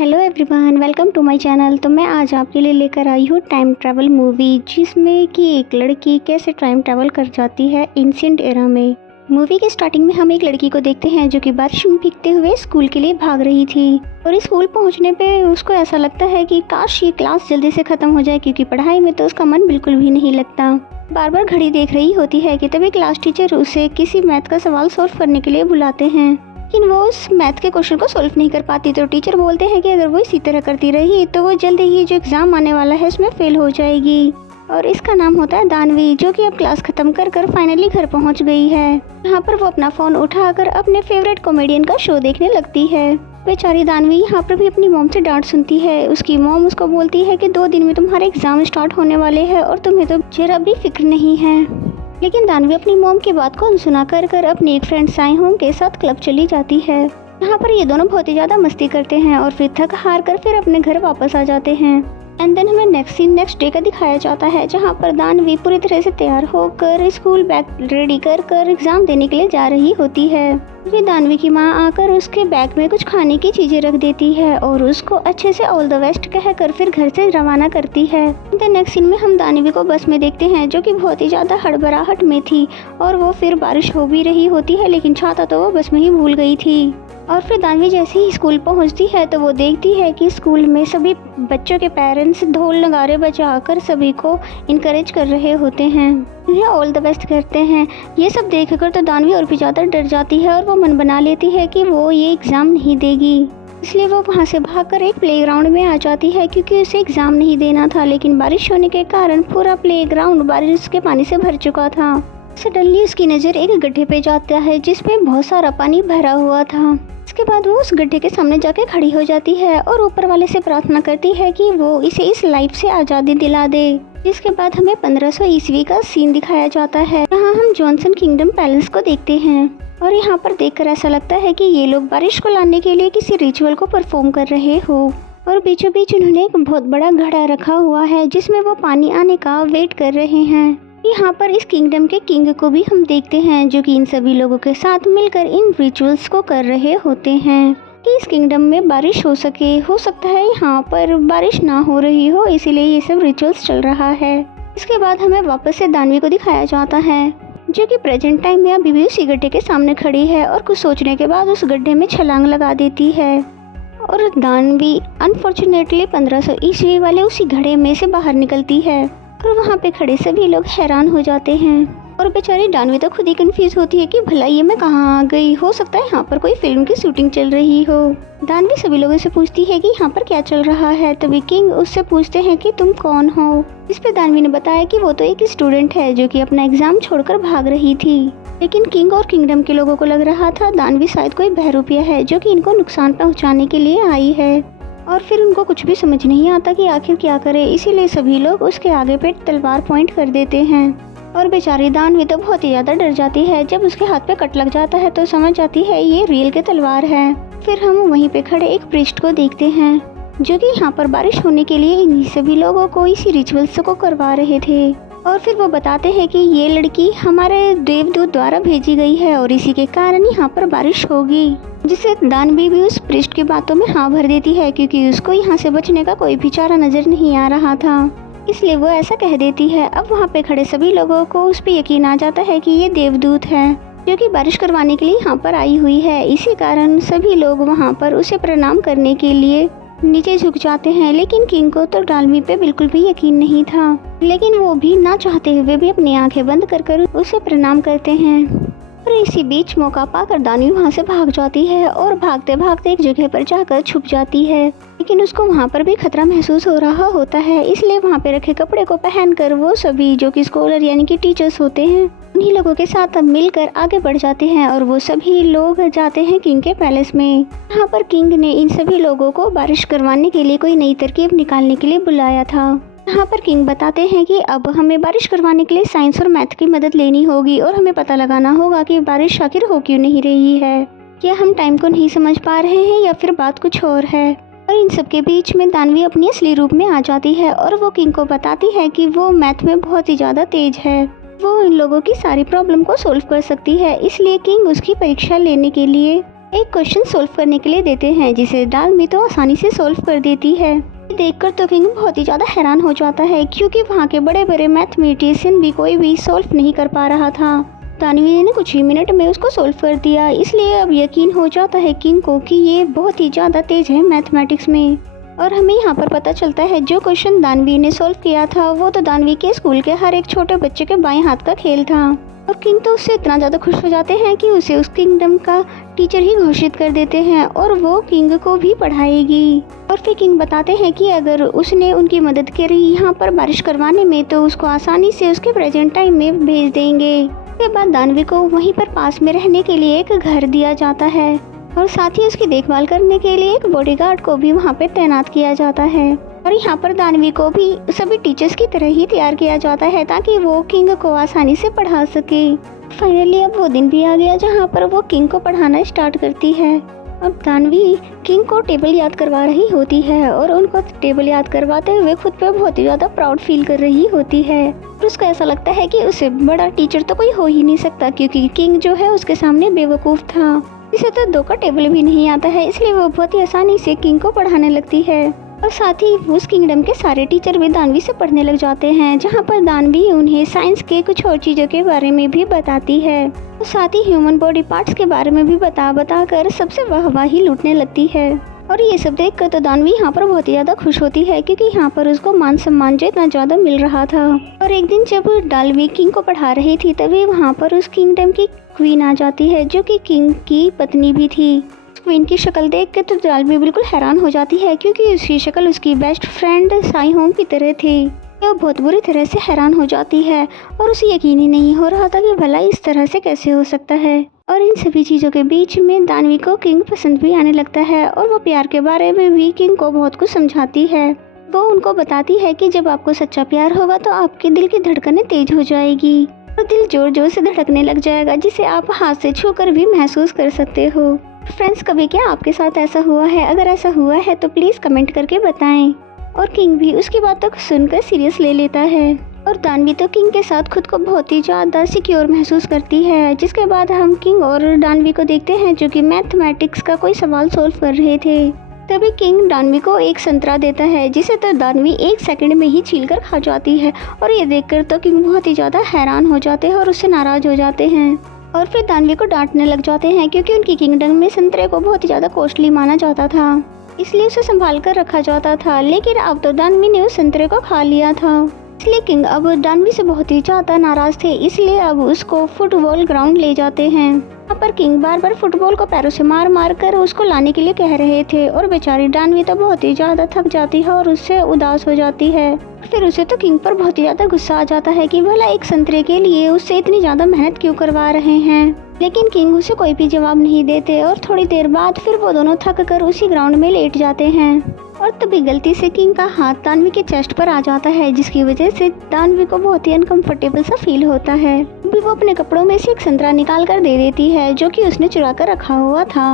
Hello everyone, welcome to my channel. तो मैं आज आपके लिए लेकर आई हूँ टाइम ट्रैवल मूवी, जिसमें कि एक लड़की कैसे टाइम ट्रैवल कर जाती है एंशिएंट एरा में। मूवी के स्टार्टिंग में हम एक लड़की को देखते हैं जो कि बारिश में भीगते हुए स्कूल के लिए भाग रही थी। और स्कूल पहुंचने पे उसको ऐसा लगता है कि काश ये क्लास जल्दी से ख़त्म हो जाए, क्योंकि पढ़ाई में तो उसका मन बिल्कुल भी नहीं लगता। बार बार घड़ी देख रही होती है कि तभी क्लास टीचर उसे किसी मैथ का सवाल सॉल्व करने के लिए बुलाते हैं, लेकिन वो उस मैथ के क्वेश्चन को सॉल्व नहीं कर पाती। तो टीचर बोलते हैं कि अगर वो इसी तरह करती रही तो वो जल्दी ही जो एग्ज़ाम आने वाला है उसमें फेल हो जाएगी। और इसका नाम होता है दानवी, जो कि अब क्लास ख़त्म कर फाइनली घर पहुंच गई है। यहाँ पर वो अपना फ़ोन उठाकर अपने फेवरेट कॉमेडियन का शो देखने लगती है। बेचारी दानवी यहाँ पर भी अपनी मॉम से डांट सुनती है। उसकी मॉम उसको बोलती है कि 2 दिन में तुम्हारे एग्ज़ाम स्टार्ट होने वाले हैं और तुम्हें तो जरा भी फिक्र नहीं है। लेकिन दानवी अपनी मॉम की बात को अनसुना कर अपनी एक फ्रेंड साइहोंग के साथ क्लब चली जाती है। यहाँ पर ये दोनों बहुत ही ज़्यादा मस्ती करते हैं और फिर थक हार कर फिर अपने घर वापस आ जाते हैं। एंड देन हमें नेक्स्ट डे का दिखाया जाता है, जहाँ पर दानवी पूरी तरह से तैयार होकर स्कूल बैग रेडी कर एग्ज़ाम देने के लिए जा रही होती है। फिर दानवी की माँ आकर उसके बैग में कुछ खाने की चीज़ें रख देती है और उसको अच्छे से ऑल द बेस्ट कहकर फिर घर से रवाना करती है। नेक्स्ट सीन में हम दानवी को बस में देखते हैं, जो कि बहुत ही ज़्यादा हड़बड़ाहट में थी और वो फिर बारिश हो भी रही होती है, लेकिन छाता तो वो बस में ही भूल गई थी। और फिर दानवी जैसे ही स्कूल पहुंचती है तो वो देखती है कि स्कूल में सभी बच्चों के पेरेंट्स ढोल नगारे बजाकर सभी को इनकरेज कर रहे होते हैं, उन्हें ऑल द बेस्ट करते हैं। ये सब देखकर तो दानवी और भी ज़्यादा डर जाती है और वो मन बना लेती है कि वो ये एग्ज़ाम नहीं देगी। इसलिए वो वहाँ से भागकर एक प्लेग्राउंड में आ जाती है, क्योंकि उसे एग्ज़ाम नहीं देना था। लेकिन बारिश होने के कारण पूरा प्लेग्राउंड बारिश के पानी से भर चुका था। सडनली उसकी नज़र एक गड्ढे पे जाता है जिसमें बहुत सारा पानी भरा हुआ था। इसके बाद वो उस गड्ढे के सामने जाके खड़ी हो जाती है और ऊपर वाले से प्रार्थना करती है कि वो इसे इस लाइफ से आज़ादी दिला दे। जिसके बाद हमें 1500 ईस्वी का सीन दिखाया जाता है, जहाँ हम जॉनसन किंगडम पैलेस को देखते हैं। और यहाँ पर देखकर ऐसा लगता है कि ये लोग बारिश को लाने के लिए किसी रिचुअल को परफॉर्म कर रहे हो। और बीचों बीच उन्होंने एक बहुत बड़ा घड़ा रखा हुआ है जिसमें वो पानी आने का वेट कर रहे हैं। यहाँ पर इस किंगडम के किंग को भी हम देखते हैं, जो कि इन सभी लोगों के साथ मिलकर इन रिचुअल्स को कर रहे होते हैं कि इस किंगडम में बारिश हो सके। हो सकता है यहाँ पर बारिश ना हो रही हो, इसीलिए ये सब रिचुअल्स चल रहा है। इसके बाद हमें वापस से दानवी को दिखाया जाता है, जो कि प्रेजेंट टाइम में अभी भी उसी गड्ढे के सामने खड़ी है और कुछ सोचने के बाद उस गड्ढे में छलांग लगा देती है। और दानवी अनफॉर्चुनेटली 1500 ईस्वी वाले उसी घड़े में से बाहर निकलती है और वहाँ पे खड़े सभी लोग हैरान हो जाते हैं। और बेचारी दानवी तो खुद ही कंफ्यूज होती है कि भला ये मैं कहाँ आ गई। हो सकता है यहाँ पर कोई फिल्म की शूटिंग चल रही हो। दानवी सभी लोगों से पूछती है कि यहाँ पर क्या चल रहा है। तभी किंग उससे पूछते हैं कि तुम कौन हो। इस पे दानवी ने बताया कि वो तो एक स्टूडेंट है जो कि अपना एग्जाम छोड़कर भाग रही थी। लेकिन किंग और किंगडम के लोगों को लग रहा था दानवी शायद कोई बहरूपिया है जो कि इनको नुकसान पहुँचाने के लिए आई है। और फिर उनको कुछ भी समझ नहीं आता कि आखिर क्या करे, इसीलिए सभी लोग उसके आगे पे तलवार पॉइंट कर देते हैं। और बेचारी दानवी तो बहुत ही ज़्यादा डर जाती है। जब उसके हाथ पे कट लग जाता है तो समझ जाती है ये रियल के तलवार है। फिर हम वहीं पे खड़े एक प्रीस्ट को देखते हैं, जो कि यहाँ पर बारिश होने के लिए इन्हीं सभी लोगों को इसी रिचुअल्स को करवा रहे थे। और फिर वो बताते हैं कि ये लड़की हमारे देवदूत द्वारा भेजी गई है और इसी के कारण यहाँ पर बारिश होगी। जिससे दानवी भी उस प्रीस्ट की बातों में हाँ भर देती है, क्योंकि उसको यहाँ से बचने का कोई भी चारा नजर नहीं आ रहा था, इसलिए वो ऐसा कह देती है। अब वहाँ पे खड़े सभी लोगों को उस पर यकीन आ जाता है कि ये देवदूत है, जो कि बारिश करवाने के लिए यहाँ पर आई हुई है। इसी कारण सभी लोग वहाँ पर उसे प्रणाम करने के लिए नीचे झुक जाते हैं। लेकिन किंग को तो दानवी पे बिल्कुल भी यकीन नहीं था, लेकिन वो भी ना चाहते हुए भी अपनी आंखें बंद कर उसे प्रणाम करते हैं। और इसी बीच मौका पाकर दानवी वहाँ से भाग जाती है और भागते भागते एक जगह पर जाकर छुप जाती है। लेकिन उसको वहाँ पर भी खतरा महसूस हो रहा होता है, इसलिए वहाँ पे रखे कपड़े को पहनकर वो सभी जो कि स्कॉलर यानी कि टीचर्स होते हैं उन्हीं लोगों के साथ अब मिलकर आगे बढ़ जाते हैं। और वो सभी लोग जाते हैं किंग के पैलेस में। यहाँ पर किंग ने इन सभी लोगों को बारिश करवाने के लिए कोई नई तरकीब निकालने के लिए बुलाया था। यहाँ पर किंग बताते हैं कि अब हमें बारिश करवाने के लिए साइंस और मैथ की मदद लेनी होगी और हमें पता लगाना होगा कि बारिश आखिर हो क्यों नहीं रही है। क्या हम टाइम को नहीं समझ पा रहे हैं या फिर बात कुछ और है। और इन सब के बीच में दानवी अपनी असली रूप में आ जाती है और वो किंग को बताती है कि वो मैथ में बहुत ही ज़्यादा तेज है, वो इन लोगों की सारी प्रॉब्लम को सोल्व कर सकती है। इसलिए किंग उसकी परीक्षा लेने के लिए एक क्वेश्चन सोल्व करने के लिए देते हैं, जिसे डालमी तो आसानी से सोल्व कर देती है। देखकर तो किंग बहुत ही ज़्यादा हैरान हो जाता है, क्योंकि वहाँ के बड़े बड़े मैथमेटिशियन भी कोई भी सोल्व नहीं कर पा रहा था। दानवी ने कुछ ही मिनट में उसको सोल्व कर दिया, इसलिए अब यकीन हो जाता है किंग को कि ये बहुत ही ज़्यादा तेज है मैथमेटिक्स में। और हमें यहाँ पर पता चलता है जो क्वेश्चन दानवी ने सोल्व किया था वो तो दानवी के स्कूल के हर एक छोटे बच्चे के बाएं हाथ का खेल था। और किंग तो उससे इतना ज़्यादा खुश हो जाते हैं कि उसे उस किंगडम का टीचर ही घोषित कर देते हैं और वो किंग को भी पढ़ाएगी। और फिर किंग बताते हैं कि अगर उसने उनकी मदद करी यहाँ पर बारिश करवाने में तो उसको आसानी से उसके प्रेजेंट टाइम में भेज देंगे। उसके बाद दानवी को वहीं पर पास में रहने के लिए एक घर दिया जाता है और साथ ही उसकी देखभाल करने के लिए एक बॉडीगार्ड को भी वहाँ पे तैनात किया जाता है। और यहाँ पर दानवी को भी सभी टीचर्स की तरह ही तैयार किया जाता है ताकि वो किंग को आसानी से पढ़ा सके। फाइनली अब वो दिन भी आ गया जहाँ पर वो किंग को पढ़ाना स्टार्ट करती है। अब दानवी किंग को टेबल याद करवा रही होती है और उनको टेबल याद करवाते हुए खुद पे बहुत ही ज़्यादा प्राउड फील कर रही होती है। और उसको ऐसा लगता है कि उससे बड़ा टीचर तो कोई हो ही नहीं सकता, क्योंकि किंग जो है उसके सामने बेवकूफ़ था, इसे तो 2 का टेबल भी नहीं आता है। इसलिए वो बहुत ही आसानी से किंग को पढ़ाने लगती है और साथ ही उस किंगडम के सारे टीचर भी दानवी से पढ़ने लग जाते हैं, जहाँ पर दानवी उन्हें साइंस के कुछ और चीज़ों के बारे में भी बताती है और साथ ही ह्यूमन बॉडी पार्ट्स के बारे में भी बता कर सबसे वाहवाही लूटने लगती है। और ये सब देखकर तो दानवी यहाँ पर बहुत ही ज़्यादा खुश होती है, क्योंकि यहाँ पर उसको मान सम्मान जो इतना ज़्यादा मिल रहा था। और एक दिन जब डालवी किंग को पढ़ा रही थी तभी वहाँ पर उस किंगडम की क्वीन आ जाती है, जो कि किंग की पत्नी भी थी। क्वीन की शक्ल देख के तो डालवी बिल्कुल हैरान हो जाती है, क्योंकि उसकी शक्ल उसकी बेस्ट फ्रेंड साई होम की तरह थी। वो बहुत बुरी तरह से हैरान हो जाती है और उसे यकीन ही नहीं हो रहा था कि भला इस तरह से कैसे हो सकता है। और इन सभी चीज़ों के बीच में दानवी को किंग पसंद भी आने लगता है और वो प्यार के बारे में भी किंग को बहुत कुछ समझाती है। वो उनको बताती है कि जब आपको सच्चा प्यार होगा तो आपके दिल की धड़कनें तेज हो जाएगी और दिल जोर जोर से धड़कने लग जाएगा, जिसे आप हाथ से छूकर भी महसूस कर सकते हो। फ्रेंड्स, कभी क्या आपके साथ ऐसा हुआ है? अगर ऐसा हुआ है तो प्लीज़ कमेंट करके बताएं। और किंग भी उसकी बातों को सुनकर सीरियस ले लेता है और दानवी तो किंग के साथ खुद को बहुत ही ज़्यादा सिक्योर महसूस करती है। जिसके बाद हम किंग और दानवी को देखते हैं जो कि मैथमेटिक्स का कोई सवाल सोल्व कर रहे थे। तभी किंग दानवी को एक संतरा देता है, जिसे तो दानवी 1 सेकंड में ही छील कर खा जाती है। और ये देखकर तो किंग बहुत ही ज़्यादा हैरान हो जाते हैं और उससे नाराज़ हो जाते हैं और फिर दानवी को डांटने लग जाते हैं, क्योंकि उनकी किंगडम में संतरे को बहुत ही ज़्यादा कॉस्टली माना जाता था, इसलिए उसे संभाल कर रखा जाता था। लेकिन अब तो दानवी ने उस संतरे को खा लिया था, इसलिए किंग अब दानवी से बहुत ही ज़्यादा नाराज़ थे। इसलिए अब उसको फुटबॉल ग्राउंड ले जाते हैं। यहाँ पर किंग बार बार फुटबॉल को पैरों से मार मार कर उसको लाने के लिए कह रहे थे और बेचारी दानवी तो बहुत ही ज़्यादा थक जाती है और उससे उदास हो जाती है। फिर उसे तो किंग पर बहुत ही ज़्यादा गुस्सा आ जाता है कि भला एक संतरे के लिए उससे इतनी ज़्यादा मेहनत क्यों करवा रहे हैं। लेकिन किंग उसे कोई भी जवाब नहीं देते और थोड़ी देर बाद फिर वो दोनों थक कर उसी ग्राउंड में लेट जाते हैं। और तभी गलती से किंग का हाथ दानवी के चेस्ट पर आ जाता है, जिसकी वजह से दानवी को बहुत ही अनकंफर्टेबल सा फील होता है। वो अपने कपड़ों में से एक संतरा निकाल कर दे देती है, जो कि उसने चुरा कर रखा हुआ था।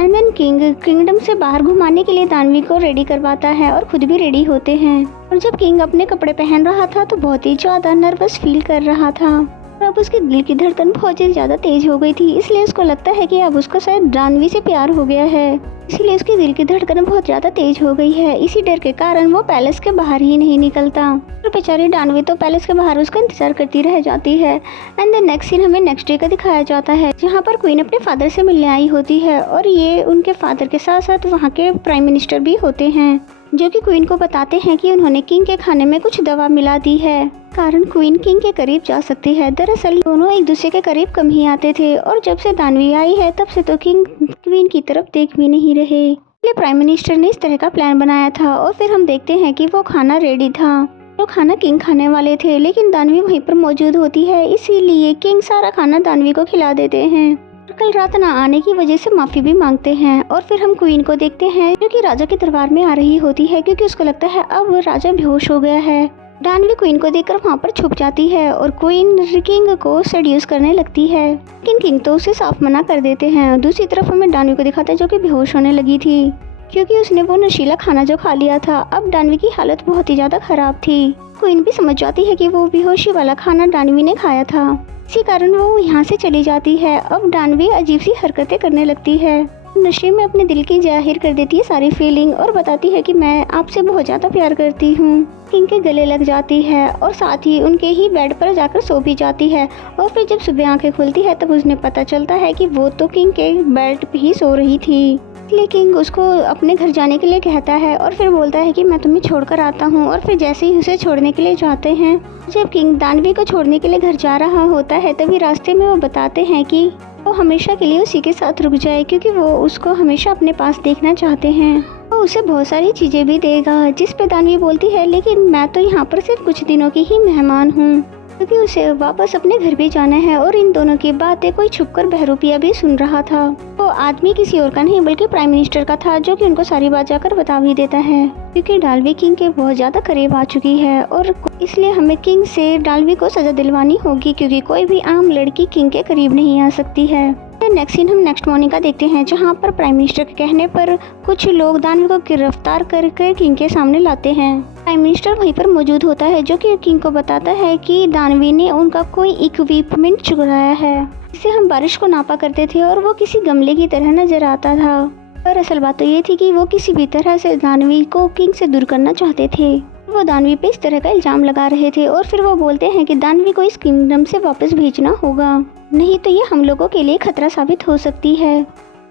एंड देन किंग किंगडम से बाहर घुमाने के लिए दानवी को रेडी करवाता है और खुद भी रेडी होते हैं। और जब किंग अपने कपड़े पहन रहा था तो बहुत ही ज़्यादा नर्वस फील कर रहा था और अब उसके दिल की धड़कन बहुत ही ज़्यादा तेज हो गई थी। इसलिए उसको लगता है कि अब उसको शायद दानवी से प्यार हो गया है, इसीलिए उसके दिल की धड़कन बहुत ज़्यादा तेज हो गई है। इसी डर के कारण वो पैलेस के बाहर ही नहीं निकलता और बेचारी दानवी तो पैलेस के बाहर उसका इंतजार करती रह जाती है। एंड देन नेक्स्ट सीन हमें नेक्स्ट डे का दिखाया जाता है, जहाँ पर क्वीन अपने फादर से मिलने आई होती है और ये उनके फादर के साथ साथ वहाँ के प्राइम मिनिस्टर भी होते हैं, जो कि क्वीन को बताते हैं कि उन्होंने किंग के खाने में कुछ दवा मिला दी है, कारण क्वीन किंग के करीब जा सकती है। दरअसल दोनों एक दूसरे के करीब कम ही आते थे और जब से दानवी आई है तब से तो किंग क्वीन की तरफ देख भी नहीं रहे। इसलिए प्राइम मिनिस्टर ने इस तरह का प्लान बनाया था और फिर हम देखते हैं कि वो खाना रेडी था। वो खाना किंग खाने वाले थे, लेकिन दानवी वहीं पर मौजूद होती है, इसीलिए किंग सारा खाना दानवी को खिला देते हैं। कल रात ना आने की वजह से माफ़ी भी मांगते हैं। और फिर हम क्वीन को देखते हैं जो कि राजा के दरबार में आ रही होती है, क्योंकि उसको लगता है अब राजा बेहोश हो गया है। दानवी क्वीन को देखकर वहाँ पर छुप जाती है और क्वीन किंग को सेड्यूस करने लगती है, लेकिन किंग तो उसे साफ मना कर देते हैं। दूसरी तरफ हमें दानवी को दिखाता है जो कि बेहोश होने लगी थी, क्योंकि उसने वो नशीला खाना जो खा लिया था। अब दानवी की हालत बहुत ही ज़्यादा खराब थी। क्वीन भी समझ जाती है कि वो बेहोशी वाला खाना दानवी ने खाया था, इसी कारण वो यहाँ से चली जाती है। अब दानवी अजीब सी हरकतें करने लगती है नशे में अपने दिल की जाहिर कर देती है सारी फीलिंग और बताती है कि मैं आपसे बहुत ज़्यादा प्यार करती हूँ। किंग के गले लग जाती है और साथ ही उनके ही बेड पर जाकर सो भी जाती है। और फिर जब सुबह आंखें खुलती है तब उन्हें पता चलता है कि वो तो किंग के बेड पे ही सो रही थी। इसलिए किंग उसको अपने घर जाने के लिए कहता है और फिर बोलता है कि मैं तुम्हें छोड़कर आता हूँ। और फिर जैसे ही उसे छोड़ने के लिए जाते हैं, जब किंग दानवी को छोड़ने के लिए घर जा रहा होता है तभी रास्ते में वो बताते हैं कि वो हमेशा के लिए उसी के साथ रुक जाए, क्योंकि वो उसको हमेशा अपने पास देखना चाहते हैं। वो उसे बहुत सारी चीज़ें भी देगा, जिस पे दानवी बोलती है लेकिन मैं तो यहाँ पर सिर्फ कुछ दिनों की ही मेहमान हूँ, क्योंकि उसे वापस अपने घर भी जाना है। और इन दोनों की बातें कोई छुपकर बहरूपिया भी सुन रहा था। वो आदमी किसी और का नहीं बल्कि प्राइम मिनिस्टर का था, जो कि उनको सारी बात जाकर बता भी देता है, क्योंकि डाल्वी किंग के बहुत ज़्यादा करीब आ चुकी है और इसलिए हमें किंग से डाल्वी को सजा दिलवानी होगी, क्योंकि कोई भी आम लड़की किंग के करीब नहीं आ सकती है। नेक्स्ट सीन हम नेक्स्ट मॉर्निंग का देखते हैं, जहां पर प्राइम मिनिस्टर के कहने पर कुछ लोग दानवी को गिरफ्तार कर किंग के सामने लाते हैं। प्राइम मिनिस्टर वहीं पर मौजूद होता है, जो कि किंग को बताता है कि दानवी ने उनका कोई इक्विपमेंट चुराया है, जिससे हम बारिश को नापा करते थे और वो किसी गमले की तरह नजर आता था। पर असल बात तो ये थी कि वो किसी भी तरह से दानवी को किंग से दूर करना चाहते थे। वो दानवी पे इस तरह का इल्जाम लगा रहे थे और फिर वो बोलते हैं कि दानवी को इस किंगडम से वापस भेजना होगा, नहीं तो ये हम लोगों के लिए खतरा साबित हो सकती है।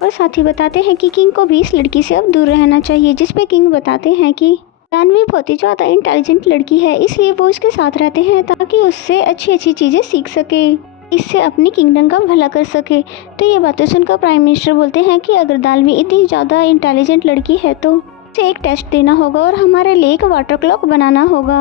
और साथ ही बताते हैं कि किंग को भी इस लड़की से अब दूर रहना चाहिए, जिसपे किंग बताते हैं कि दानवी बहुत ही ज़्यादा इंटेलिजेंट लड़की है, इसलिए वो उसके साथ रहते हैं ताकि उससे अच्छी अच्छी चीज़ें सीख सके, इससे अपनी किंगडम का भला कर सके। तो ये बातें सुनकर प्राइम मिनिस्टर बोलते हैं कि अगर दानवी इतनी ज़्यादा इंटेलिजेंट लड़की है तो उसे एक टेस्ट देना होगा और हमारे लिए एक वाटर क्लॉक बनाना होगा।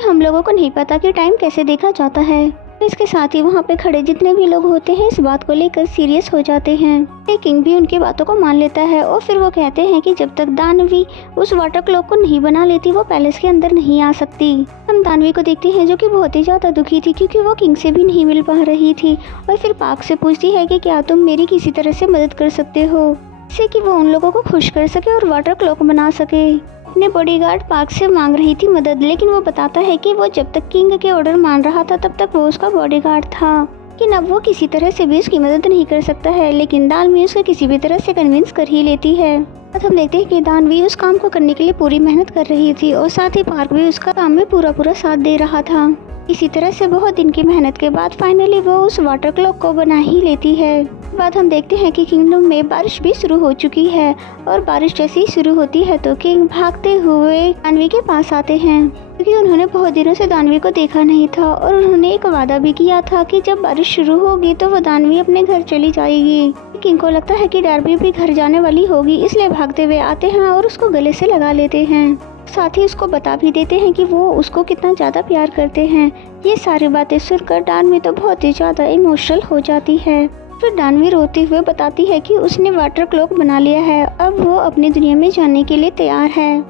हम लोगों को नहीं पता कि टाइम कैसे देखा जाता है। इसके साथ ही वहाँ पे खड़े जितने भी लोग होते हैं इस बात को लेकर सीरियस हो जाते हैं। किंग भी उनकी बातों को मान लेता है और फिर वो कहते हैं कि जब तक दानवी उस वाटर क्लॉक को नहीं बना लेती वो पैलेस के अंदर नहीं आ सकती। हम दानवी को देखते हैं जो कि बहुत ही ज़्यादा दुखी थी, क्योंकि वो किंग से भी नहीं मिल पा रही थी। और फिर पार्क से पूछती है कि क्या तुम मेरी किसी तरह से मदद कर सकते हो, जिससे कि वो उन लोगों को खुश कर सके और वाटर क्लॉक बना सके। अपने बॉडीगार्ड पार्क से मांग रही थी मदद, लेकिन वो बताता है कि वो जब तक किंग के ऑर्डर मान रहा था तब तक वो उसका बॉडीगार्ड था, लेकिन अब वो किसी तरह से भी उसकी मदद नहीं कर सकता है। लेकिन दानवी उसको किसी भी तरह से कन्विंस कर ही लेती है। अब हम देखते हैं कि दानवी उस काम को करने के लिए पूरी मेहनत कर रही थी और साथ ही पार्क भी उसका काम में पूरा साथ दे रहा था। इसी तरह से बहुत दिन की मेहनत के बाद फाइनली वो उस वाटर क्लॉक को बना ही लेती है। बाद हम देखते हैं कि किंगडम में बारिश भी शुरू हो चुकी है और बारिश जैसे ही शुरू होती है तो किंग भागते हुए दानवी के पास आते हैं, क्योंकि उन्होंने बहुत दिनों से दानवी को देखा नहीं था और उन्होंने एक वादा भी किया था कि जब बारिश शुरू होगी तो वो दानवी अपने घर चली जाएगी। किंग को लगता है कि डार्बी भी घर जाने वाली होगी, इसलिए भागते हुए आते हैं और उसको गले से लगा लेते हैं। साथ ही उसको बता भी देते हैं कि वो उसको कितना ज़्यादा प्यार करते हैं। ये सारी बातें सुनकर दानवी तो बहुत ही ज़्यादा इमोशनल हो जाती है। फिर दानवी रोते हुए बताती है कि उसने वाटर क्लॉक बना लिया है, अब वो अपनी दुनिया में जाने के लिए तैयार है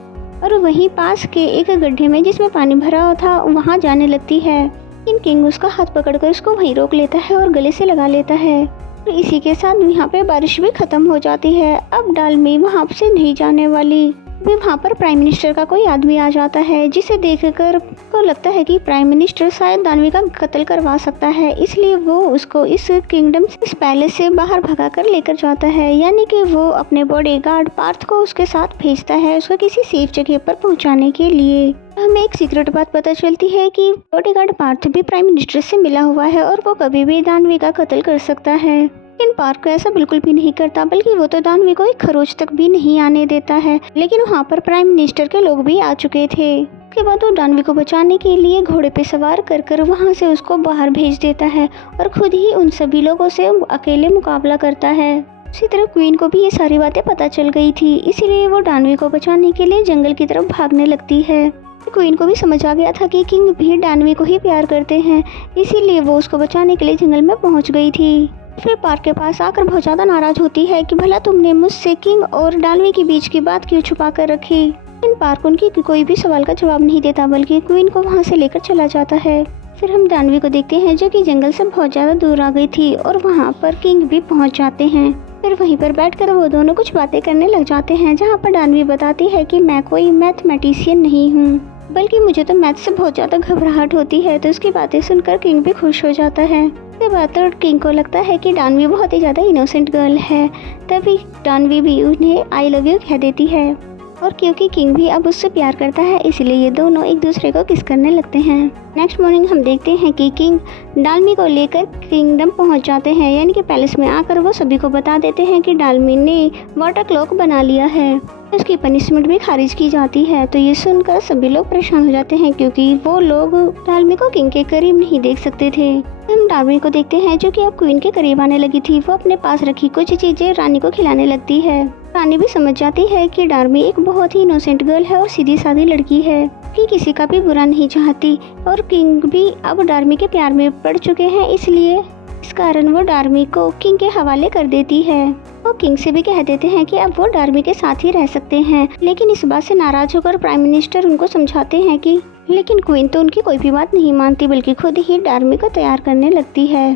और वहीं पास के एक गड्ढे में जिसमें पानी भरा था वहाँ जाने लगती है। लेकिन किंग उसका हाथ पकड़कर उसको वहीं रोक लेता है और गले से लगा लेता है। और इसी के साथ यहाँ पे बारिश भी खत्म हो जाती है। अब डालमी वहाँ से नहीं जाने वाली। भी वहाँ पर प्राइम मिनिस्टर का कोई आदमी आ जाता है, जिसे देखकर को लगता है कि प्राइम मिनिस्टर शायद दानवी का कत्ल करवा सकता है, इसलिए वो उसको इस किंगडम से, इस पैलेस से बाहर भगा कर लेकर जाता है। यानी कि वो अपने बॉडीगार्ड पार्थ को उसके साथ भेजता है उसको किसी सेफ जगह पर पहुँचाने के लिए। हमें एक सीक्रेट बात पता चलती है कि बॉडीगार्ड पार्थ भी प्राइम मिनिस्टर से मिला हुआ है और वो कभी भी दानवी का कत्ल कर सकता है। लेकिन पार्क ऐसा बिल्कुल भी नहीं करता, बल्कि वो तो दानवी को एक खरोच तक भी नहीं आने देता है। लेकिन वहाँ पर प्राइम मिनिस्टर के लोग भी आ चुके थे। उसके बाद वो दानवी को बचाने के लिए घोड़े पे सवार कर वहाँ से उसको बाहर भेज देता है और खुद ही उन सभी लोगों से अकेले मुकाबला करता है। उसी तरह क्वीन को भी ये सारी बातें पता चल गई थी, इसीलिए वो दानवी को बचाने के लिए जंगल की तरफ भागने लगती है। क्वीन को भी समझ आ गया था कि किंग भी दानवी को ही प्यार करते हैं, इसीलिए वो उसको बचाने के लिए जंगल में पहुँच गई थी। फिर पार्क के पास आकर बहुत ज़्यादा नाराज होती है कि भला तुमने मुझसे किंग और दानवी के बीच की बात क्यों छुपा कर रखी। लेकिन पार्क उनकी कोई भी सवाल का जवाब नहीं देता, बल्कि क्वीन को वहाँ से लेकर चला जाता है। फिर हम दानवी को देखते हैं जो कि जंगल से बहुत ज़्यादा दूर आ गई थी और वहाँ पर किंग भी पहुँच जाते हैं। फिर वहीं पर बैठकर वो दोनों कुछ बातें करने लग जाते हैं, जहाँ पर दानवी बताती है कि मैं कोई मैथमेटिशियन नहीं हूँ, बल्कि मुझे तो मैथ से बहुत ज़्यादा घबराहट होती है। तो उसकी बातें सुनकर किंग भी खुश हो जाता है। इसके बाद तो किंग को लगता है कि डानवी बहुत ही ज़्यादा इनोसेंट गर्ल है। तभी डानवी भी उन्हें आई लव यू कह देती है, और क्योंकि किंग भी अब उससे प्यार करता है इसलिए ये दोनों एक दूसरे को किस करने लगते हैं। नेक्स्ट मॉर्निंग हम देखते हैं कि किंग डालमी को लेकर किंगडम पहुंच जाते हैं, यानी कि पैलेस में आकर वो सभी को बता देते हैं कि डालमी ने वाटर क्लॉक बना लिया है। उसकी पनिशमेंट भी खारिज की जाती है। तो ये सुनकर सभी लोग परेशान हो जाते हैं, क्योंकि वो लोग डालमी को किंग के करीब नहीं देख सकते थे। हम डालमी को देखते हैं जो कि अब क्वीन के करीब आने लगी थी। वो अपने पास रखी कुछ चीजें रानी को खिलाने लगती है। रानी भी समझ जाती है कि डालमी एक बहुत ही इनोसेंट गर्ल है और सीधी सादी लड़की है कि किसी का भी बुरा नहीं चाहती, और किंग भी अब डालमी के प्यार में पड़ चुके हैं, इसलिए इस कारण वो डालमी को किंग के हवाले कर देती है। वो किंग से भी कह देते हैं कि अब वो डालमी के साथ ही रह सकते हैं, लेकिन इस बात से नाराज होकर प्राइम मिनिस्टर उनको समझाते हैं कि लेकिन क्वीन तो उनकी कोई भी बात नहीं मानती, बल्कि खुद ही डालमी को तैयार करने लगती है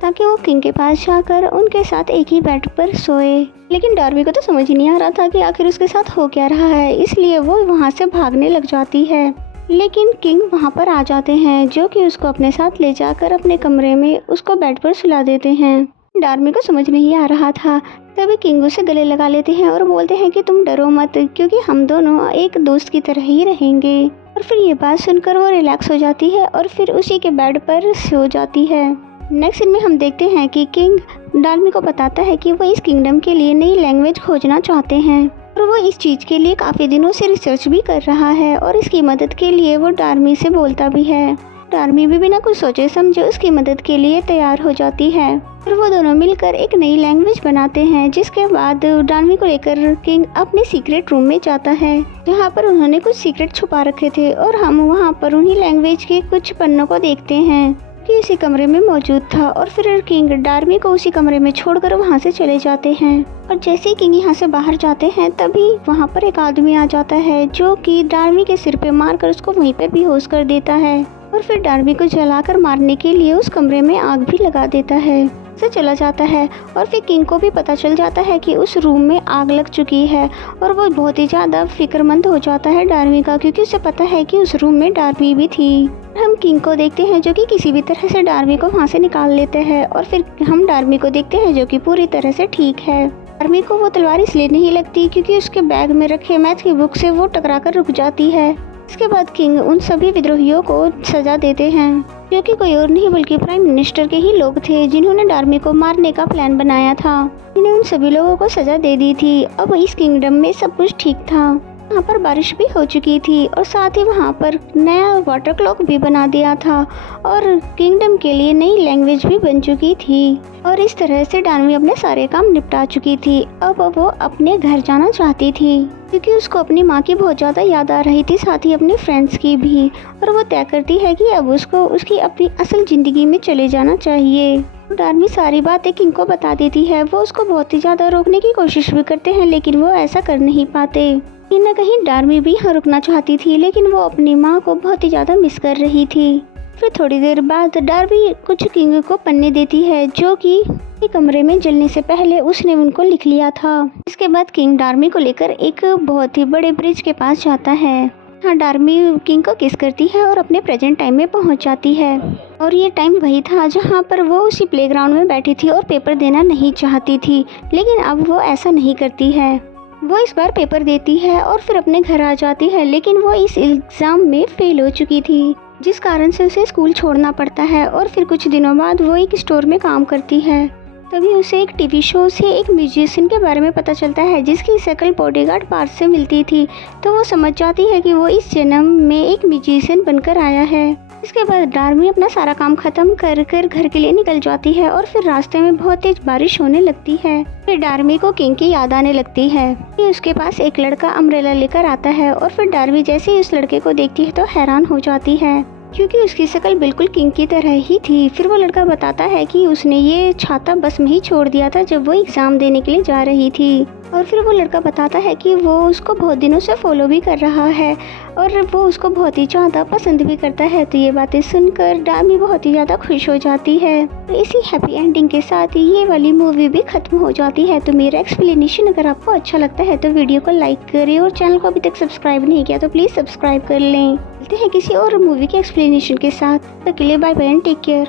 ताकि वो किंग के पास जाकर उनके साथ एक ही बेड पर सोए। लेकिन डार्मी को तो समझ ही नहीं आ रहा था कि आखिर उसके साथ हो क्या रहा है, इसलिए वो वहाँ से भागने लग जाती है। लेकिन किंग वहाँ पर आ जाते हैं, जो कि उसको अपने साथ ले जाकर अपने कमरे में उसको बेड पर सुला देते हैं। डार्मी को समझ नहीं आ रहा था। तभी किंग उसे गले लगा लेते हैं और बोलते हैं कि तुम डरो मत, क्योंकि हम दोनों एक दोस्त की तरह ही रहेंगे। और फिर ये बात सुनकर वो रिलैक्स हो जाती है और फिर उसी के बेड पर सो जाती है। नेक्स्ट सीन में हम देखते हैं कि किंग डालमी को बताता है कि वो इस किंगडम के लिए नई लैंग्वेज खोजना चाहते हैं, और वो इस चीज़ के लिए काफ़ी दिनों से रिसर्च भी कर रहा है, और इसकी मदद के लिए वो डालमी से बोलता भी है। डालमी भी बिना कुछ सोचे समझे उसकी मदद के लिए तैयार हो जाती है, और वो दोनों मिलकर एक नई लैंग्वेज बनाते हैं। जिसके बाद डालमी को लेकर किंग अपने सीक्रेट रूम में जाता है, जहाँ पर उन्होंने कुछ सीक्रेट छुपा रखे थे, और हम वहाँ पर उन्हीं लैंग्वेज के कुछ पन्नों को देखते हैं कि उसी कमरे में मौजूद था। और फिर किंग डार्मी को उसी कमरे में छोड़कर वहाँ से चले जाते हैं, और जैसे ही किंग यहाँ से बाहर जाते हैं तभी वहाँ पर एक आदमी आ जाता है, जो कि डार्मी के सिर पे मारकर उसको वहीं पे बेहोश कर देता है, और फिर डार्मी को जलाकर मारने के लिए उस कमरे में आग भी लगा देता है। से चला जाता है, और फिर किंग को भी पता चल जाता है कि उस रूम में आग लग चुकी है, और वो बहुत ही ज़्यादा फिक्रमंद हो जाता है डार्मी का, क्योंकि उसे पता है कि उस रूम में डार्मी भी थी। हम किंग को देखते हैं जो कि किसी भी तरह से डार्मी को वहाँ से निकाल लेते हैं, और फिर हम डार्मी को देखते हैं जो कि पूरी तरह से ठीक है। डार्मी को वो तलवार इसलिए नहीं लगती क्योंकि उसके बैग में रखे मैथ की बुक से वो टकरा कर रुक जाती है। इसके बाद किंग उन सभी विद्रोहियों को सजा देते हैं, जो कि कोई और नहीं बल्कि प्राइम मिनिस्टर के ही लोग थे, जिन्होंने डार्मी को मारने का प्लान बनाया था। इन्हें उन सभी लोगों को सजा दे दी थी। अब इस किंगडम में सब कुछ ठीक था। वहाँ पर बारिश भी हो चुकी थी, और साथ ही वहाँ पर नया वाटर क्लॉक भी बना दिया था, और किंगडम के लिए नई लैंग्वेज भी बन चुकी थी। और इस तरह से डार्मी अपने सारे काम निपटा चुकी थी। अब वो अपने घर जाना चाहती थी, क्योंकि उसको अपनी माँ की बहुत ज़्यादा याद आ रही थी, साथ ही अपने फ्रेंड्स की भी। और वो तय करती है कि अब उसको उसकी अपनी असल ज़िंदगी में चले जाना चाहिए। डार्मी सारी बातें किंग को बता देती है। वो उसको बहुत ही ज़्यादा रोकने की कोशिश भी करते हैं, लेकिन वो ऐसा कर नहीं पाते। कहीं न कहीं डार्मी भी यहाँ रुकना चाहती थी, लेकिन वो अपनी माँ को बहुत ही ज़्यादा मिस कर रही थी। फिर थोड़ी देर बाद डार्मी कुछ किंग को पन्ने देती है, जो कि कमरे में जलने से पहले उसने उनको लिख लिया था। इसके बाद किंग डार्मी को लेकर एक बहुत ही बड़े ब्रिज के पास जाता है। हाँ, डार्मी किंग को किस करती है और अपने प्रेजेंट टाइम में पहुंच जाती है। और ये टाइम वही था जहां पर वो उसी प्लेग्राउंड में बैठी थी और पेपर देना नहीं चाहती थी, लेकिन अब वो ऐसा नहीं करती है। वो इस बार पेपर देती है और फिर अपने घर आ जाती है, लेकिन वो इस एग्ज़ाम में फेल हो चुकी थी, जिस कारण से उसे स्कूल छोड़ना पड़ता है। और फिर कुछ दिनों बाद वो एक स्टोर में काम करती है। तभी उसे एक टीवी शो से एक म्यूजिशियन के बारे में पता चलता है, जिसकी शक्ल बॉडीगार्ड पार्थ से मिलती थी। तो वो समझ जाती है कि वो इस जन्म में एक म्यूजिशियन बनकर आया है। इसके बाद डार्मी अपना सारा काम खत्म कर घर के लिए निकल जाती है, और फिर रास्ते में बहुत तेज बारिश होने लगती है। फिर डार्मी को किंग की याद आने लगती है कि उसके पास एक लड़का अम्ब्रेला लेकर आता है, और फिर डार्मी जैसे ही उस लड़के को देखती है तो हैरान हो जाती है, क्योंकि उसकी शक्ल बिल्कुल किंग की तरह ही थी। फिर वो लड़का बताता है कि उसने ये छाता बस में ही छोड़ दिया था जब वो एग्ज़ाम देने के लिए जा रही थी। और फिर वो लड़का बताता है कि वो उसको बहुत दिनों से फॉलो भी कर रहा है, और वो उसको बहुत ही ज़्यादा पसंद भी करता है। तो ये बातें सुनकर डामी बहुत ही ज़्यादा खुश हो जाती है। तो इसी हैप्पी एंडिंग के साथ ये वाली मूवी भी खत्म हो जाती है। तो मेरा एक्सप्लेनेशन अगर आपको अच्छा लगता है तो वीडियो को लाइक करें और चैनल को अभी तक सब्सक्राइब नहीं किया तो प्लीज़ सब्सक्राइब कर लें। मिलते हैं किसी और मूवी के एक्सप्लेनेशन के साथ। तब के लिए bye bye and take care.